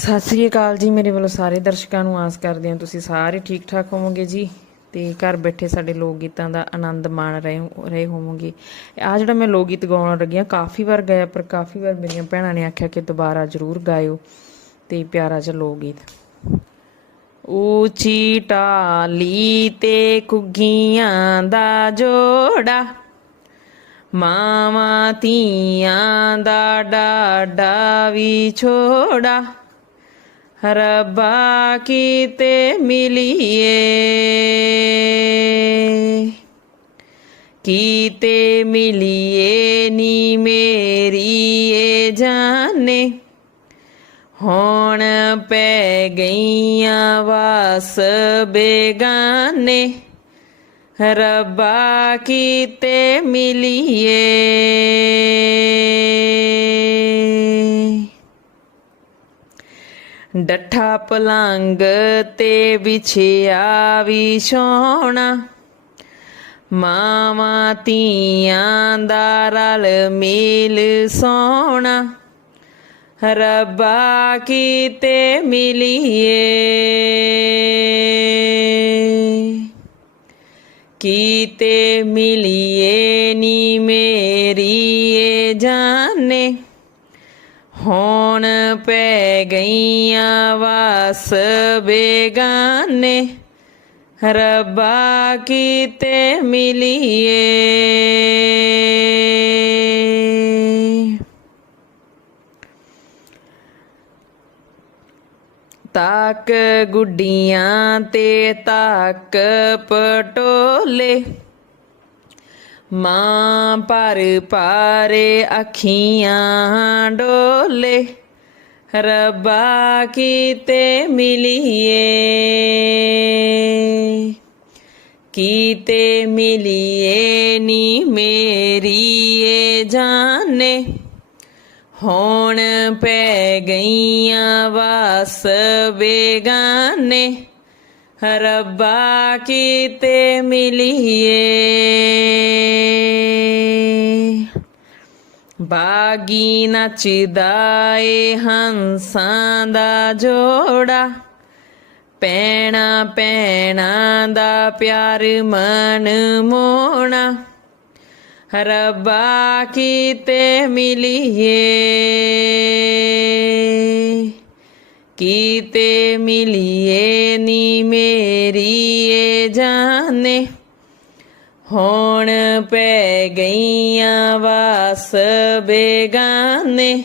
ਸਤਿ ਸ੍ਰੀ ਅਕਾਲ ਜੀ, ਮੇਰੇ ਵੱਲੋਂ ਸਾਰੇ ਦਰਸ਼ਕਾਂ ਨੂੰ ਆਸ ਕਰਦੇ ਹਾਂ ਤੁਸੀਂ ਸਾਰੇ ਠੀਕ ਠਾਕ ਹੋਵੋਗੇ ਜੀ ਤੇ ਘਰ ਬੈਠੇ ਸਾਡੇ ਲੋਕ ਗੀਤਾਂ ਦਾ ਆਨੰਦ ਮਾਣ ਰਹੇ ਰਹੇ ਹੋਵੋਗੇ। ਆ ਜਿਹੜਾ ਮੈਂ ਲੋਕ ਗੀਤ ਗਾਉਣ ਲੱਗਿਆ ਕਾਫੀ ਵਾਰ ਗਾਇਆ, ਪਰ ਕਾਫੀ ਵਾਰ ਮੇਰੀਆਂ ਭੈਣਾਂ ਨੇ ਆਖਿਆ ਕਿ ਦੁਬਾਰਾ ਜ਼ਰੂਰ ਗਾਇਓ ਤੇ ਪਿਆਰਾ ਜਿਹਾ ਲੋਕ ਗੀਤ। ਉੱਚੀ ਟਾਲੀ ਤੇ ਕੁੱਗੀਆਂ ਦਾ ਜੋੜਾ, ਮਾਵਾਂ ਤੀਆਂ ਦਾ ਡਾਡਾ ਵੀ ਛੋੜਾ। ਰੱਬਾ ਕੀਤੇ ਮਿਲੀਏ। ਕੀਤੇ ਮਿਲੀਏ ਨੀ ਮੇਰੀ ਏ ਜਾਨੇ। ਹੁਣ ਪੈ ਗਈਆਂ ਵਾਸ ਬੇਗਾਨੇ। ਰੱਬਾ ਕੀਤੇ ਮਿਲੀਏ। ਡੱਠਾ ਪਲੰਗ ਤੇ ਵਿਛਿਆ ਵੀ ਸੋਹਣਾ। ਮਾਵਾਂ ਧੀਆਂ ਦਾ ਰਲ ਮੇਲ ਸੋਹਣਾ। ਰੱਬਾ ਕੀਤੇ ਮਿਲੀਏ? ਕੀਤੇ ਮਿਲੀਏ ਨੀ ਮੇਰੀ? ਪੈ ਗਈਆਂ ਵਾਸ ਬੇਗਾਨੇ, ਰੱਬਾ ਕੀਤੇ ਮਿਲੀਏ। ਤਾਕ ਗੁੱਡੀਆਂ ਤੇ ਤਾਕ ਪਟੋਲੇ, ਮਾਂ ਪਰ ਪਾਰੇ ਅੱਖੀਆਂ ਡੋਲੇ। ਰੱਬਾ ਕੀਤੇ ਮਿਲੀਏ। ਕੀਤੇ ਮਿਲੀਏ ਨੀ ਮੇਰੀ ਏ ਜਾਨੇ। ਹੁਣ ਪੈ ਗਈਆਂ ਵਾਸ ਬੇਗਾਨੇ। ਰੱਬਾ ਕੀਤੇ ਮਿਲੀਏ। ਬਾਗੀ ਨੱਚਦਾ ਏ ਹੰਸਾਂ ਦਾ ਜੋੜਾ। ਪੈਣਾ ਪੈਣਾ ਦਾ ਪਿਆਰ ਮਨ ਮੋਣਾ। ਰੱਬਾ ਕੀਤੇ ਮਿਲੀਏ। ਕੀਤੇ ਮਿਲੀਏ ਨੀ ਮੇਰੀ ਏ ਜਾਨੇ ਹੁਣ ਪੈ ਗਈਆਂ ਵਾਸ ਬੇਗਾਨੇ।